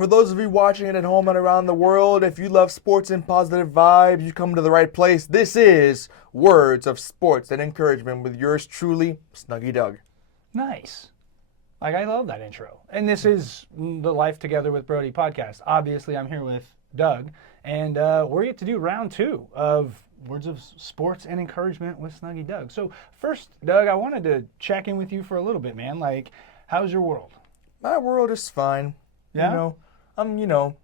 For those of you watching it at home and around the world, if you love sports and positive vibes, you come to the right place. This is Words of Sports and Encouragement with yours truly, Snuggy Doug. Nice. Like, I love that intro. And this is the Life Together with Brody podcast. Obviously, I'm here with Doug, and we're going to do round 2 of Words of Sports and Encouragement with Snuggy Doug. So first, Doug, I wanted to check in with you for a little bit, man. Like, how's your world? My world is fine. Yeah?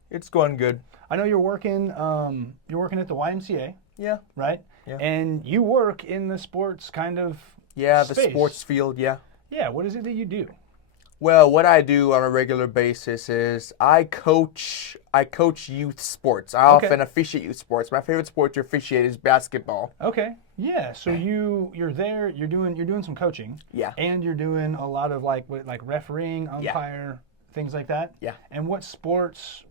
It's going good. I know you're working at the YMCA, Yeah. right? Yeah. And you work in the sports kind of Yeah, space. the sports field, yeah. Yeah, what is it that you do? Well, what I do on a regular basis is I coach youth sports. I Okay. often officiate youth sports. My favorite sport to officiate is basketball. Okay. Yeah. So you're there. You're doing some coaching. Yeah. And you're doing a lot of like refereeing, umpire, things like that. Yeah. And what sports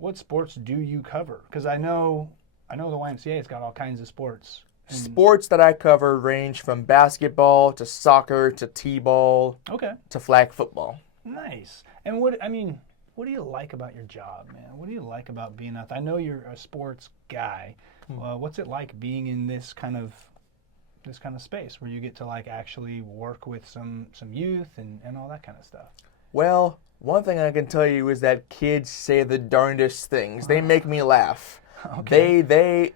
do you cover? Because I know the YMCA's got all kinds of sports. Sports that I cover range from basketball to soccer to t-ball Okay. to flag football. Nice. And what do you like about your job, man? What do you like about being out there? I know you're a sports guy. What's it like being in this kind of space where you get to like actually work with some youth and all that kind of stuff? Well, one thing I can tell you is that kids say the darndest things. They make me laugh. Okay. They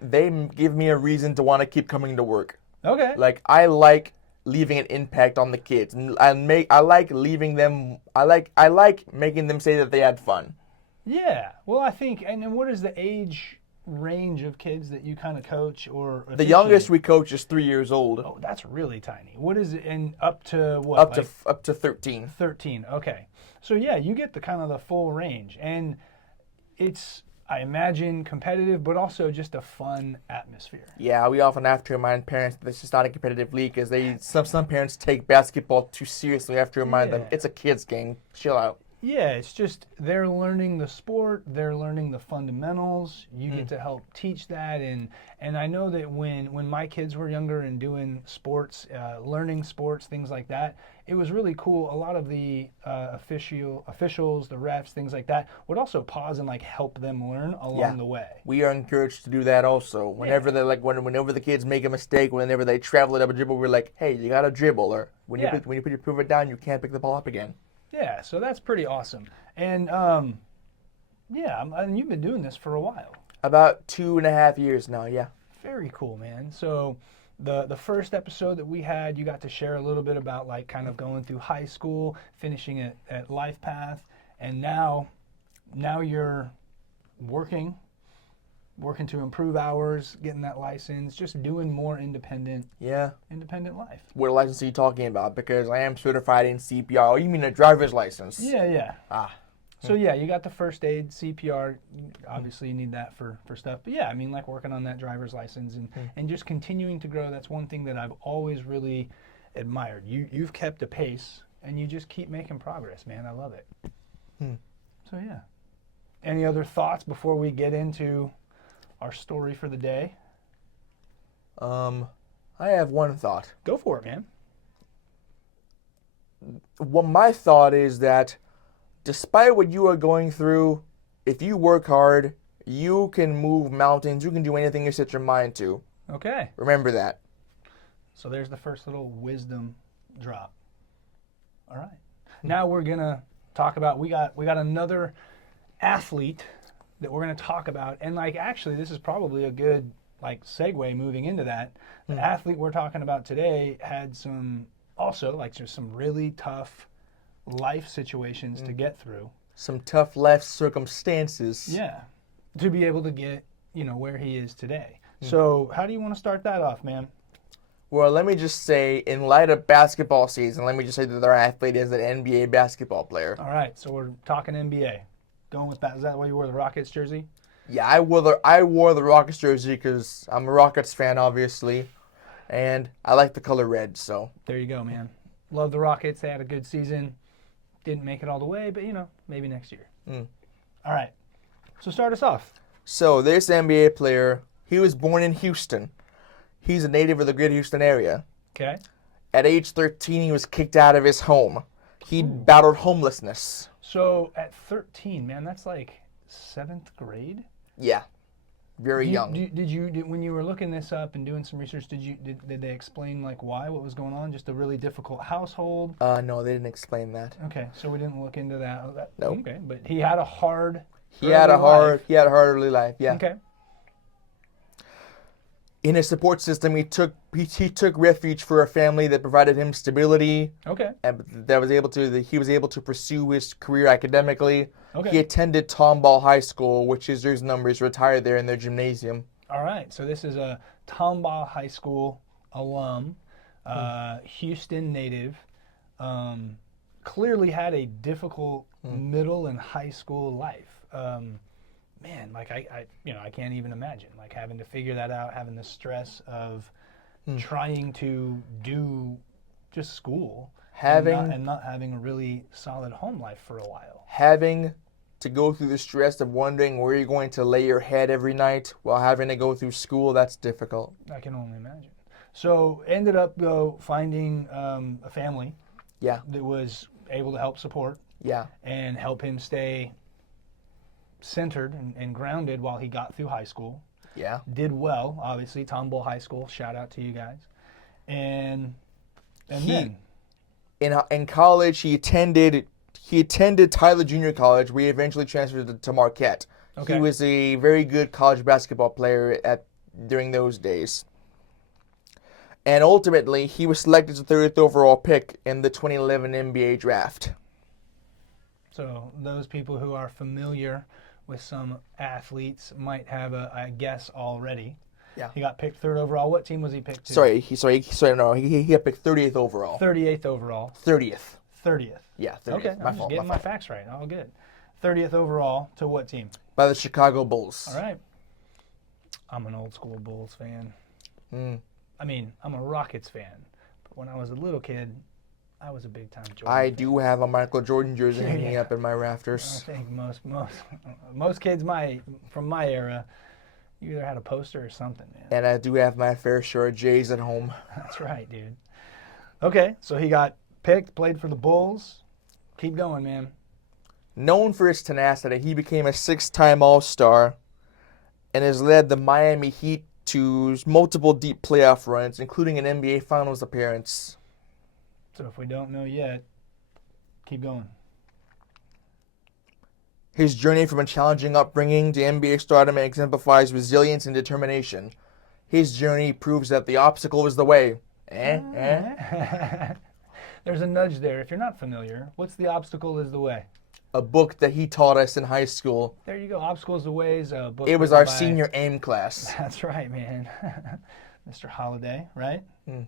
give me a reason to want to keep coming to work. Okay. Like, I like leaving an impact on the kids, and I like making them say that they had fun. Yeah. Well, I think, and then what is the age range of kids that you kind of coach or The youngest we coach is 3 years old. Oh, that's really tiny. What is it? And up to what? Up to 13. 13. Okay. So yeah, you get the kind of the full range, and it's, I imagine, competitive, but also just a fun atmosphere. Yeah, we often have to remind parents that this is not a competitive league because some parents take basketball too seriously. We have to remind them it's a kids game. Chill out. Yeah, it's just they're learning the sport, they're learning the fundamentals. You get to help teach that, and I know that when my kids were younger and doing sports, learning sports, things like that, it was really cool. A lot of the officials, the refs, things like that, would also pause and like help them learn along the way. We are encouraged to do that also. Whenever they're like, whenever the kids make a mistake, whenever they travel it up a dribble, we're like, hey, you got to dribble, or when you put your pivot down, you can't pick the ball up again. Yeah, so that's pretty awesome. And and you've been doing this for a while. About 2.5 years now, yeah. Very cool, man. So the first episode that we had, you got to share a little bit about like kind of going through high school, finishing at Life Path, and now you're working to improve hours, getting that license, just doing more independent life. What license are you talking about? Because I am certified in CPR. Oh, you mean a driver's license? Yeah. Ah. So yeah, you got the first aid, CPR. Obviously, you need that for stuff. But yeah, I mean, like working on that driver's license and just continuing to grow. That's one thing that I've always really admired. You've kept a pace and you just keep making progress, man. I love it. So yeah. Any other thoughts before we get into our story for the day? I have one thought. Go for it, man. Well, my thought is that despite what you are going through, if you work hard, you can move mountains. You can do anything you set your mind to. Okay. Remember that. So there's the first little wisdom drop. All right. Now we're gonna talk about we got another athlete that we're gonna talk about, and like actually this is probably a good like segue moving into that. The athlete we're talking about today had some also like just some really tough life situations to get through. Some tough life circumstances. Yeah. To be able to get, where he is today. So how do you want to start that off, man? Well, let me just say, in light of basketball season, let me just say that our athlete is an NBA basketball player. All right, so we're talking NBA. Going with that. Is that why you wore the Rockets jersey? Yeah, I wore the Rockets jersey because I'm a Rockets fan, obviously, and I like the color red. So there you go, man. Love the Rockets. They had a good season. Didn't make it all the way, but maybe next year. All right. So start us off. So this NBA player, he was born in Houston. He's a native of the greater Houston area. Okay. At age 13, he was kicked out of his home. He battled homelessness. So at 13, man, that's like 7th grade. Yeah, very young. Did when you were looking this up and doing some research, did they explain like why, what was going on? Just a really difficult household? No, they didn't explain that. Okay, so we didn't look into that. Nope. Okay, but he had a hard. He had a hard early life. Yeah. Okay. In his support system, he took refuge for a family that provided him stability. Okay. And he was able to pursue his career academically. Okay. He attended Tomball High School, which his jersey number is retired there in their gymnasium. All right. So this is a Tomball High School alum, Houston native. Clearly had a difficult middle and high school life. Man, like I can't even imagine like having to figure that out, having the stress of trying to do just school, and not having a really solid home life for a while. Having to go through the stress of wondering where you're going to lay your head every night while having to go through school, that's difficult. I can only imagine. So ended up finding a family Yeah. that was able to help support Yeah. and help him stay centered and grounded while he got through high school. Yeah. Did well, obviously. Tomball High School, shout out to you guys. And then in college he attended Tyler Junior College, where he eventually transferred to Marquette. Okay. He was a very good college basketball player during those days. And ultimately, he was selected as the 30th overall pick in the 2011 NBA draft. So those people who are familiar with some athletes might have a guess already. Yeah. He got picked 3rd overall. What team was he picked to? He got picked 30th overall. 38th overall. 30th. 30th. Yeah, 30th. Okay, I'm just getting my facts right. All good. 30th overall to what team? By the Chicago Bulls. All right. I'm an old school Bulls fan. Mm. I mean, I'm a Rockets fan. But when I was a little kid, I was a big time Jordan I fan. do have a Michael Jordan jersey hanging Yeah. up in my rafters. I think most kids from my era, you either had a poster or something, man. And I do have my fair share of Jays at home. That's right, dude. Okay, so he got picked, played for the Bulls. Keep going, man. Known for his tenacity, he became a 6-time All-Star and has led the Miami Heat to multiple deep playoff runs, including an NBA Finals appearance. So if we don't know yet, keep going. His journey from a challenging upbringing to NBA stardom exemplifies resilience and determination. His journey proves that the obstacle is the way. There's a nudge there. If you're not familiar, what's The Obstacle is the Way? A book that he taught us in high school. There you go. Obstacle is the Way is a book. It was written our by- senior AIM class. That's right, man. Mr. Holiday, right? Mm.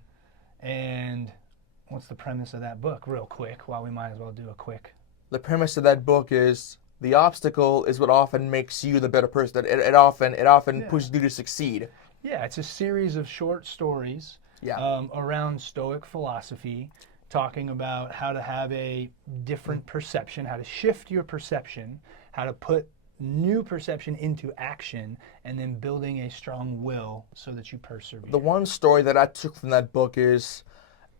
And what's the premise of that book, real quick, while we might as well do a quick. The premise of that book is the obstacle is what often makes you the better person. It often pushes you to succeed. Yeah, it's a series of short stories around Stoic philosophy, talking about how to have a different perception, how to shift your perception, how to put new perception into action, and then building a strong will so that you persevere. The one story that I took from that book is,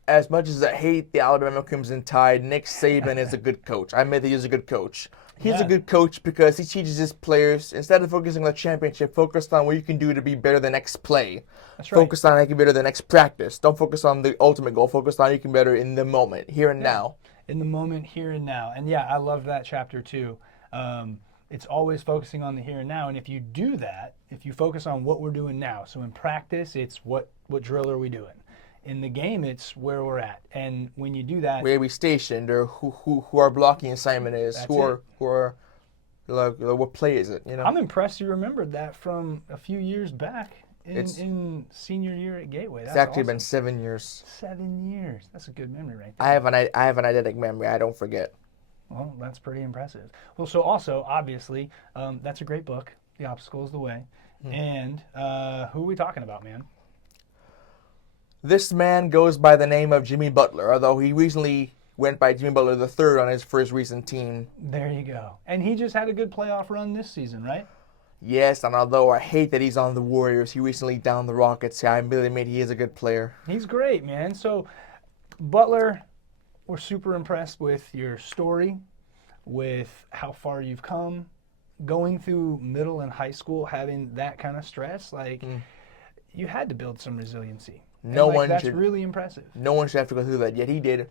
as much as I hate the Alabama Crimson Tide, Nick Saban is a good coach. I admit that he's a good coach. He's a good coach because he teaches his players, instead of focusing on the championship, focus on what you can do to be better the next play. That's right. Focus on how you can be better the next practice. Don't focus on the ultimate goal. Focus on how you can be better in the moment, here and now. In the moment, here and now. And yeah, I love that chapter too. It's always focusing on the here and now. And if you do that, if you focus on what we're doing now, so in practice, it's what drill are we doing? In the game, it's where we're at. And when you do that, Where we stationed, or who our blocking assignment is, what play is it? You know. I'm impressed you remembered that from a few years back in senior year at Gateway. That's It's actually awesome. been 7 years. 7 years. That's a good memory right there. I have an eidetic memory. I don't forget. Well, that's pretty impressive. Well, so also, obviously, that's a great book, The Obstacle is the Way. And who are we talking about, man? This man goes by the name of Jimmy Butler, although he recently went by Jimmy Butler III for his recent team. There you go. And he just had a good playoff run this season, right? Yes, and although I hate that he's on the Warriors, he recently downed the Rockets. I really admit he is a good player. He's great, man. So, Butler, we're super impressed with your story, with how far you've come, going through middle and high school, having that kind of stress, like you had to build some resiliency. No And, like, one that's should. really impressive. No one should have to go through that. Yet he did.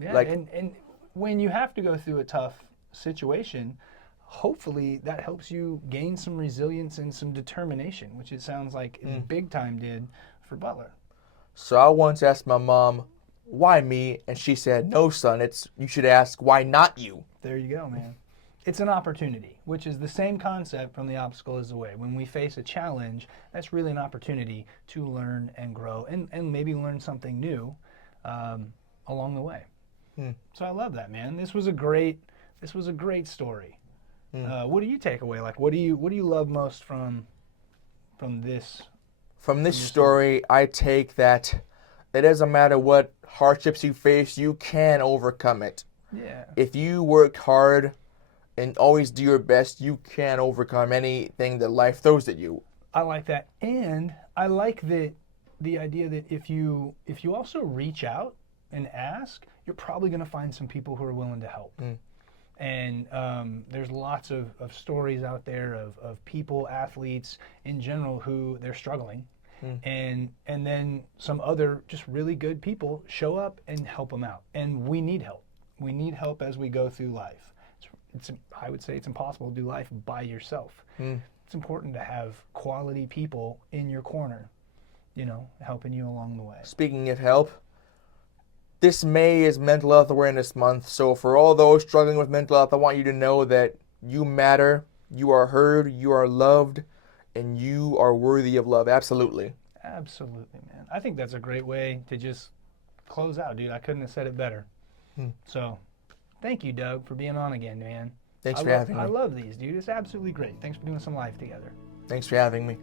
Yeah, Like- and when you have to go through a tough situation, hopefully that helps you gain some resilience and some determination, which it sounds like it big time did for Butler. So I once asked my mom, "Why me?" And she said, "No, son. You should ask, why not you?" There you go, man. It's an opportunity, which is the same concept from the obstacle is the way. When we face a challenge, that's really an opportunity to learn and grow and maybe learn something new along the way. So I love that, man. This was a great story. What do you take away? Like, what do you love most from this? From this story, I take that it doesn't matter what hardships you face, you can overcome it. Yeah. If you work hard and always do your best, you can overcome anything that life throws at you. I like that, and I like the idea that if you also reach out and ask, you're probably going to find some people who are willing to help. And there's lots of stories out there of people, athletes in general, who they're struggling. And then some other just really good people show up and help them out. And we need help. We need help as we go through life. I would say it's impossible to do life by yourself. It's important to have quality people in your corner, helping you along the way. Speaking of help, this May is Mental Health Awareness Month. So for all those struggling with mental health, I want you to know that you matter, you are heard, you are loved, and you are worthy of love. Absolutely. Absolutely, man. I think that's a great way to just close out, dude. I couldn't have said it better. So, thank you, Doug, for being on again, man. Thanks for having me. I love these, dude. It's absolutely great. Thanks for doing some life together. Thanks for having me.